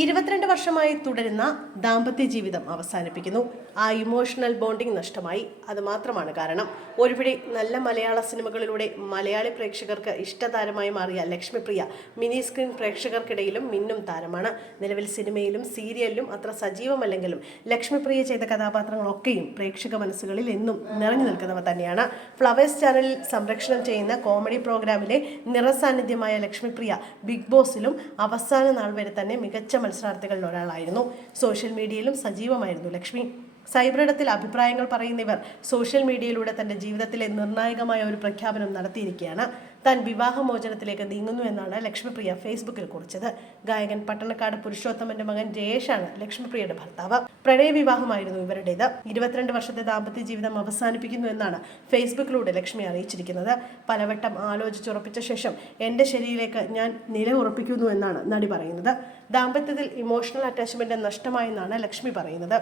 22 വർഷമായി തുടരുന്ന ദാമ്പത്യ ജീവിതം അവസാനിപ്പിക്കുന്നു. ആ ഇമോഷണൽ ബോണ്ടിങ് നഷ്ടമായി. അത് മാത്രമാണ് കാരണം. ഒരുപിടി നല്ല മലയാള സിനിമകളിലൂടെ മലയാളി പ്രേക്ഷകർക്ക് ഇഷ്ടതാരമായി മാറിയ ലക്ഷ്മിപ്രിയ മിനി സ്ക്രീൻ പ്രേക്ഷകർക്കിടയിലും മിന്നും താരമാണ്. നിലവിൽ സിനിമയിലും സീരിയലിലും അത്ര സജീവമല്ലെങ്കിലും ലക്ഷ്മിപ്രിയ ചെയ്ത കഥാപാത്രങ്ങളൊക്കെയും പ്രേക്ഷക മനസ്സുകളിൽ എന്നും നിറഞ്ഞു നിൽക്കുന്നവ തന്നെയാണ്. ഫ്ലവേഴ്സ് ചാനലിൽ സംരക്ഷണം ചെയ്യുന്ന കോമഡി പ്രോഗ്രാമിലെ നിറസാന്നിധ്യമായ ലക്ഷ്മിപ്രിയ ബിഗ് ബോസിലും അവസാന നാൾ വരെ തന്നെ മികച്ച മത്സരാർത്ഥികളിൽ ഒരാളായിരുന്നു. സോഷ്യൽ മീഡിയയിലും സജീവമായിരുന്നു ലക്ഷ്മി. സൈബറിടത്തിൽ അഭിപ്രായങ്ങൾ പറയുന്നവർ സോഷ്യൽ മീഡിയയിലൂടെ തന്റെ ജീവിതത്തിലെ നിർണായകമായ ഒരു പ്രഖ്യാപനം നടത്തിയിരിക്കുകയാണ്. താൻ വിവാഹമോചനത്തിലേക്ക് നീങ്ങുന്നു എന്നാണ് ലക്ഷ്മിപ്രിയ ഫേസ്ബുക്കിൽ കുറിച്ചത്. ഗായകൻ പട്ടണക്കാട് പുരുഷോത്തമന്റെ മകൻ ജയേഷാണ് ലക്ഷ്മിപ്രിയയുടെ ഭർത്താവ്. പ്രണയവിവാഹമായിരുന്നു ഇവരുടേത്. 22 വർഷത്തെ ദാമ്പത്യ ജീവിതം അവസാനിപ്പിക്കുന്നു എന്നാണ് ഫേസ്ബുക്കിലൂടെ ലക്ഷ്മി അറിയിച്ചിരിക്കുന്നത്. പലവട്ടം ആലോചിച്ചുറപ്പിച്ച ശേഷം എന്റെ ശരിയിലേക്ക് ഞാൻ നില ഉറപ്പിക്കുന്നു എന്നാണ് നടി പറയുന്നത്. ദാമ്പത്യത്തിൽ ഇമോഷണൽ അറ്റാച്ച്മെന്റ് നഷ്ടമായെന്നാണ് ലക്ഷ്മി പറയുന്നത്.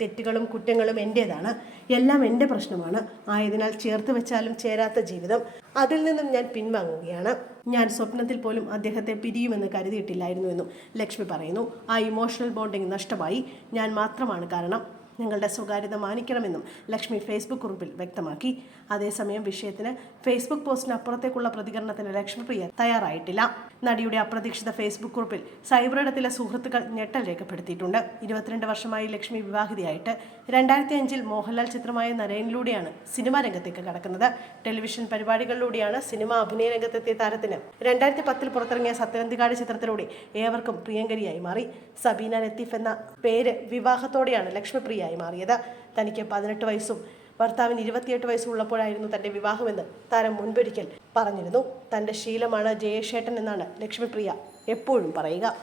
തെറ്റുകളും കുറ്റങ്ങളും എൻ്റേതാണ്, എല്ലാം എൻ്റെ പ്രശ്നമാണ്. ആയതിനാൽ ചേർത്ത് വെച്ചാലും ചേരാത്ത ജീവിതം, അതിൽ നിന്നും ഞാൻ പിൻവാങ്ങുകയാണ്. ഞാൻ സ്വപ്നത്തിൽ പോലും അദ്ദേഹത്തെ പിരിയുമെന്ന് കരുതിയിട്ടില്ലായിരുന്നു എന്നും ലക്ഷ്മി പറയുന്നു. ആ ഇമോഷണൽ ബോണ്ടിങ് നഷ്ടമായി. ഞാൻ മാത്രമാണ് കാരണം. ഞങ്ങളുടെ സ്വകാര്യത മാനിക്കണമെന്നും ലക്ഷ്മി ഫേസ്ബുക്ക് കുറിപ്പിൽ വ്യക്തമാക്കി. അതേസമയം വിഷയത്തിന് ഫേസ്ബുക്ക് പോസ്റ്റിന് അപ്പുറത്തേക്കുള്ള പ്രതികരണത്തിന് ലക്ഷ്മിപ്രിയ തയ്യാറായിട്ടില്ല. നടിയുടെ അപ്രതീക്ഷിത ഫേസ്ബുക്ക് കുറിപ്പിൽ സൈബറിടത്തിലെ സുഹൃത്തുക്കൾ ഞെട്ടൽ രേഖപ്പെടുത്തിയിട്ടുണ്ട്. 22 വർഷമായി ലക്ഷ്മി വിവാഹിതയായിട്ട് 2005 മോഹൻലാൽ ചിത്രമായ നരയനിലൂടെയാണ് സിനിമാ രംഗത്തേക്ക് കടക്കുന്നത്. ടെലിവിഷൻ പരിപാടികളിലൂടെയാണ് സിനിമ അഭിനയ രംഗത്തെത്തിയ താരത്തിന് 2010 പുറത്തിറങ്ങിയ സത്യനന്ദിക്കാട് ചിത്രത്തിലൂടെ ഏവർക്കും പ്രിയങ്കരിയായി മാറി. സബീന ലത്തീഫ് എന്ന പേര് വിവാഹത്തോടെയാണ് ലക്ഷ്മിപ്രിയ മാറിയത്. തനിക്ക് 18 വയസ്സും ഭർത്താവിന് 28 വയസ്സും ഉള്ളപ്പോഴായിരുന്നു തന്റെ വിവാഹമെന്ന് താരം മുൻപൊരിക്കൽ പറഞ്ഞിരുന്നു. തന്റെ ശീലമാണ് ജയേഷേട്ടൻ എന്നാണ് ലക്ഷ്മിപ്രിയ എപ്പോഴും പറയുക.